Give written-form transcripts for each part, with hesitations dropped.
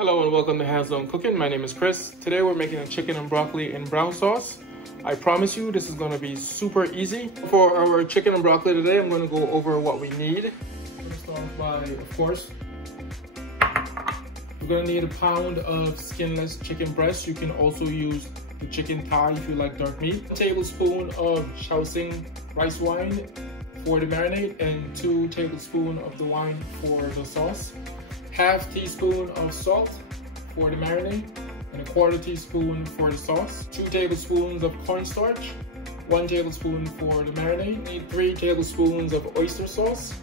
Hello and welcome to Handsoncooking. My name is Chris. Today we're making a chicken and broccoli in brown sauce. I promise you this is going to be super easy. For our chicken and broccoli today, I'm going to go over what we need. I'm going to start by, of course, we're going to need a pound of skinless chicken breast. You can also use the chicken thigh if you like dark meat. A tablespoon of Shaoxing rice wine for the marinade and 2 tablespoons of the wine for the sauce. Half teaspoon of salt for the marinade and a 1/4 teaspoon for the sauce. 2 tablespoons of cornstarch, 1 tablespoon for the marinade. Need 3 tablespoons of oyster sauce,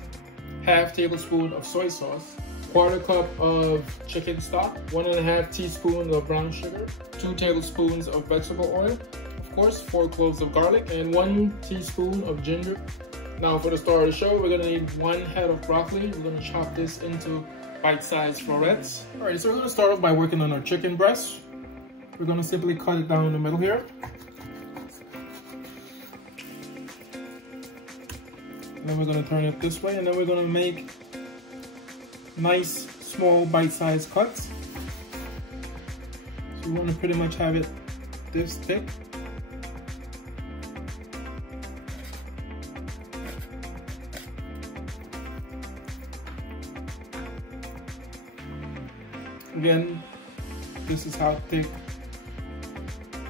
half tablespoon of soy sauce, 1/4 cup of chicken stock, 1.5 teaspoons of brown sugar, 2 tablespoons of vegetable oil, of course 4 cloves of garlic, and 1 teaspoon of ginger. Now for the start of the show, we're gonna need 1 head of broccoli. We're gonna chop this into bite-sized florets. All right, so we're gonna start off by working on our chicken breast. We're gonna simply cut it down the middle here. And then we're gonna turn it this way, and then we're gonna make nice, small, bite-sized cuts. So we wanna pretty much have it this thick. Again, this is how thick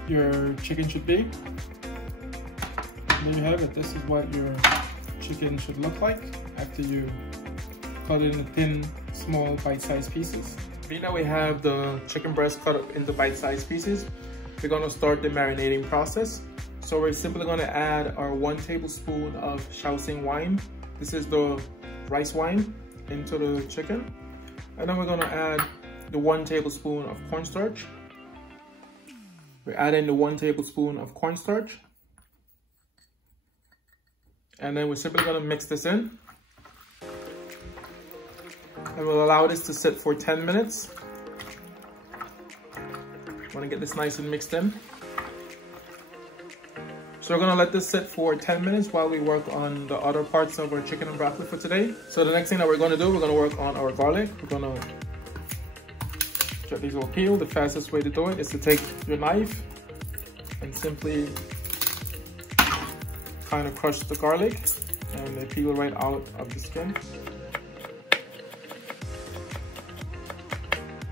your chicken should be. There you have it. This is what your chicken should look like after you cut it in thin, small, bite-sized pieces. Being that we have the chicken breast cut up into bite-sized pieces, we're gonna start the marinating process. So we're simply gonna add our 1 tablespoon of Shaoxing wine. This is the rice wine into the chicken. And then we're gonna add the 1 tablespoon of cornstarch. We're adding the 1 tablespoon of cornstarch. And then we're simply gonna mix this in. And we'll allow this to sit for 10 minutes. Wanna get this nice and mixed in. So we're gonna let this sit for 10 minutes while we work on the other parts of our chicken and broccoli for today. So the next thing that we're gonna do, we're gonna work on our garlic. We're gonna get these all peeled. The fastest way to do it is to take your knife and simply kind of crush the garlic, and they peel right out of the skin.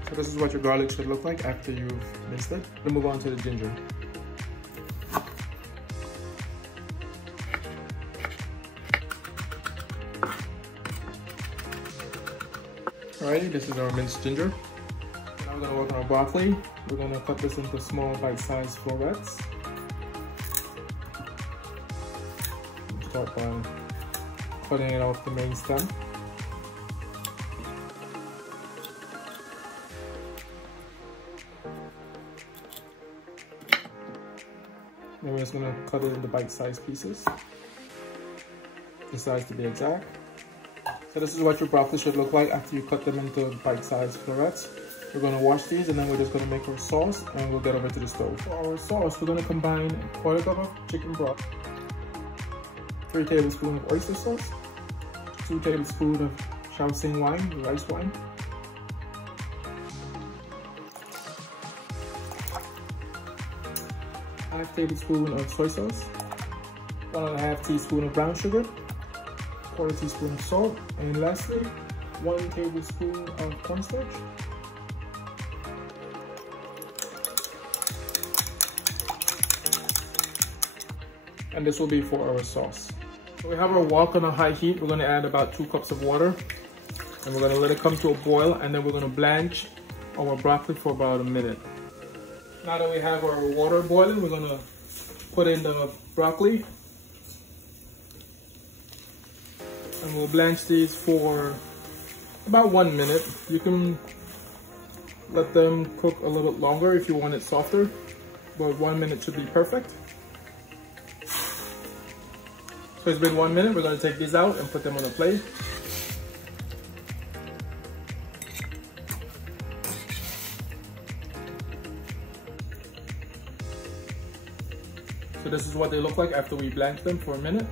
So this is what your garlic should look like after you've minced it. We'll move on to the ginger. Alrighty, this is our minced ginger. We're gonna work on our broccoli. We're gonna cut this into small bite-sized florets. Start by cutting it off the main stem. Then we're just gonna cut it into bite-sized pieces. This size to be exact. So this is what your broccoli should look like after you cut them into bite-sized florets. We're gonna wash these, and then we're just gonna make our sauce, and we'll get over to the stove. For our sauce, we're gonna combine 1/4 cup of chicken broth, 3 tablespoons of oyster sauce, 2 tablespoons of Shaoxing wine, rice wine, half tablespoon of soy sauce, 1.5 teaspoon of brown sugar, 1/4 teaspoon of salt, and lastly, 1 tablespoon of cornstarch. And this will be for our sauce. So we have our wok on a high heat. We're gonna add about 2 cups of water, and we're gonna let it come to a boil, and then we're gonna blanch our broccoli for about a minute. Now that we have our water boiling, we're gonna put in the broccoli, and we'll blanch these for about 1 minute. You can let them cook a little longer if you want it softer, but 1 minute should be perfect. So it's been 1 minute. We're gonna take these out and put them on a plate. So this is what they look like after we blanch them for a minute.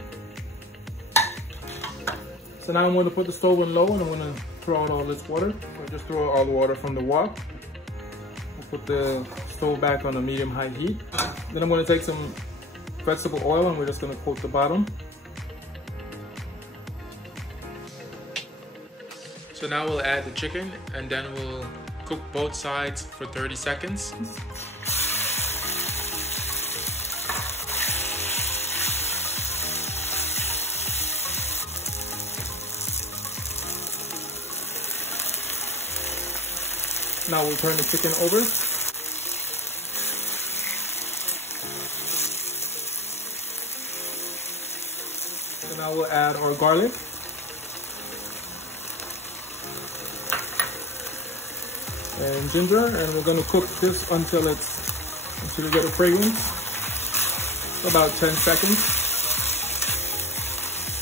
So now I'm going to put the stove on low and I'm going to throw out all this water. I'll just throw out all the water from the wok. We'll put the stove back on a medium-high heat. Then I'm going to take some vegetable oil and we're just going to coat the bottom. So now we'll add the chicken and then we'll cook both sides for 30 seconds. Now we'll turn the chicken over. So now we'll add our garlic. And ginger, and we're going to cook this until we get a fragrance, about 10 seconds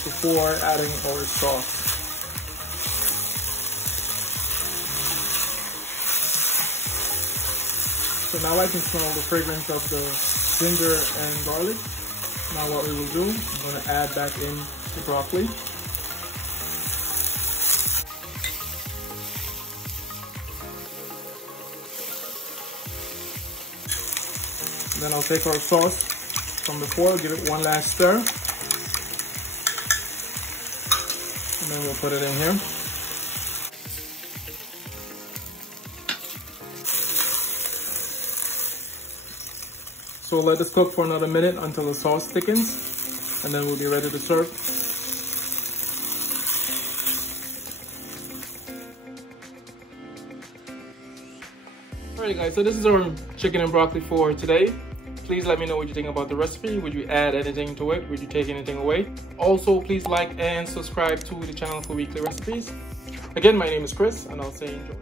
before adding our sauce. So now I can smell the fragrance of the ginger and garlic. Now what we will do, I'm going to add back in the broccoli. Then I'll take our sauce from before, give it one last stir. And then we'll put it in here. So we'll let this cook for another minute until the sauce thickens, and then we'll be ready to serve. Alright guys, so this is our chicken and broccoli for today. Please let me know what you think about the recipe. Would you add anything to it? Would you take anything away? Also, please like and subscribe to the channel for weekly recipes. Again, my name is Chris, and I'll say enjoy.